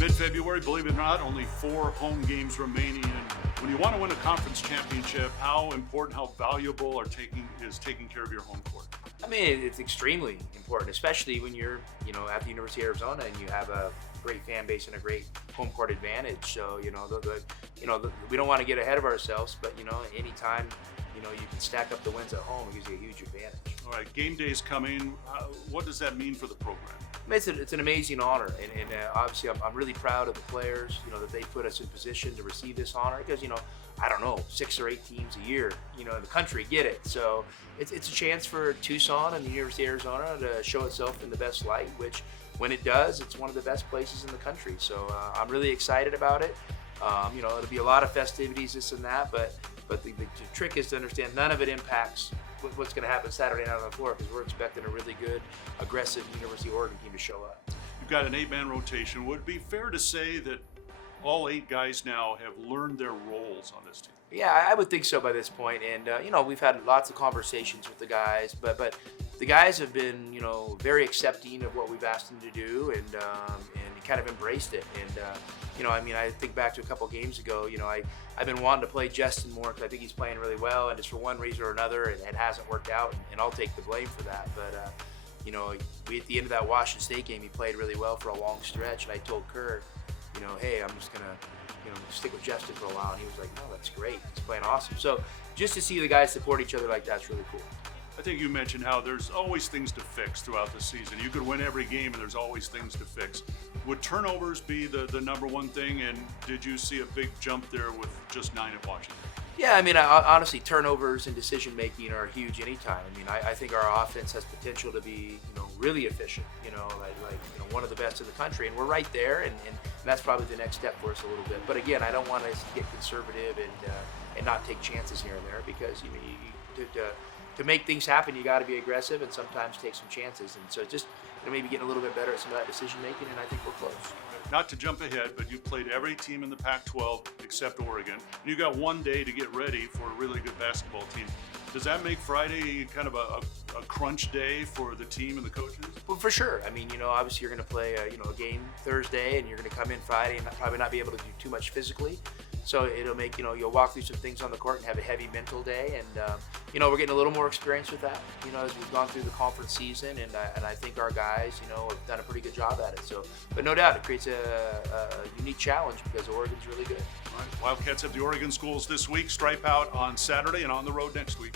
Mid-February, believe it or not, only 4 home games remaining. And when you want to win a conference championship, how important, how valuable is taking care of your home court? I mean, it's extremely important, especially when you're, at the University of Arizona and you have a great fan base and a great home court advantage. So, we don't want to get ahead of ourselves, but, anytime, you can stack up the wins at home, it gives you a huge advantage. All right, game day's coming. What does that mean for the program? I mean, it's an amazing honor, and obviously I'm really proud of the players, that they put us in position to receive this honor because, I don't know, 6 or 8 teams a year, in the country get it. So it's a chance for Tucson and the University of Arizona to show itself in the best light, which when it does, it's one of the best places in the country. So I'm really excited about it. It'll be a lot of festivities, this and that, but the trick is to understand none of it impacts what's going to happen Saturday night on the floor because we're expecting a really good, aggressive University of Oregon team to show up. You've got an 8-man rotation. Would it be fair to say that all 8 guys now have learned their roles on this team? Yeah, I would think so by this point. And, we've had lots of conversations with the guys, but the guys have been, very accepting of what we've asked them to do and kind of embraced it. And, I think back to a couple games ago, I've been wanting to play Justin more because I think he's playing really well. And just for one reason or another, it hasn't worked out. And I'll take the blame for that. But, we at the end of that Washington State game, he played really well for a long stretch. And I told Kerr, hey, I'm just going to stick with Justin for a while. And he was like, no, that's great. He's playing awesome. So just to see the guys support each other like that's really cool. I think you mentioned how there's always things to fix throughout the season. You could win every game and there's always things to fix. Would turnovers be the number one thing? And did you see a big jump there with just 9 at Washington? Yeah, I mean, honestly, turnovers and decision-making are huge anytime. I mean, I think our offense has potential to be, really efficient, like one of the best in the country. And we're right there, and that's probably the next step for us a little bit. But again, I don't want us to get conservative and not take chances here and there because, to make things happen, you got to be aggressive and sometimes take some chances. And so just maybe getting a little bit better at some of that decision-making, and I think we're close. Not to jump ahead, but you've played every team in the Pac-12 except Oregon. And you got one day to get ready for a really good basketball team. Does that make Friday kind of a crunch day for the team and the coaches? Well, for sure. I mean, obviously you're going to play a game Thursday, and you're going to come in Friday and probably not be able to do too much physically. So it'll make, you'll walk through some things on the court and have a heavy mental day. And, we're getting a little more experience with that, as we've gone through the conference season. And I think our guys, have done a pretty good job at it. So, but no doubt it creates a unique challenge because Oregon's really good. All right. Wildcats have the Oregon schools this week. Stripe out on Saturday and on the road next week.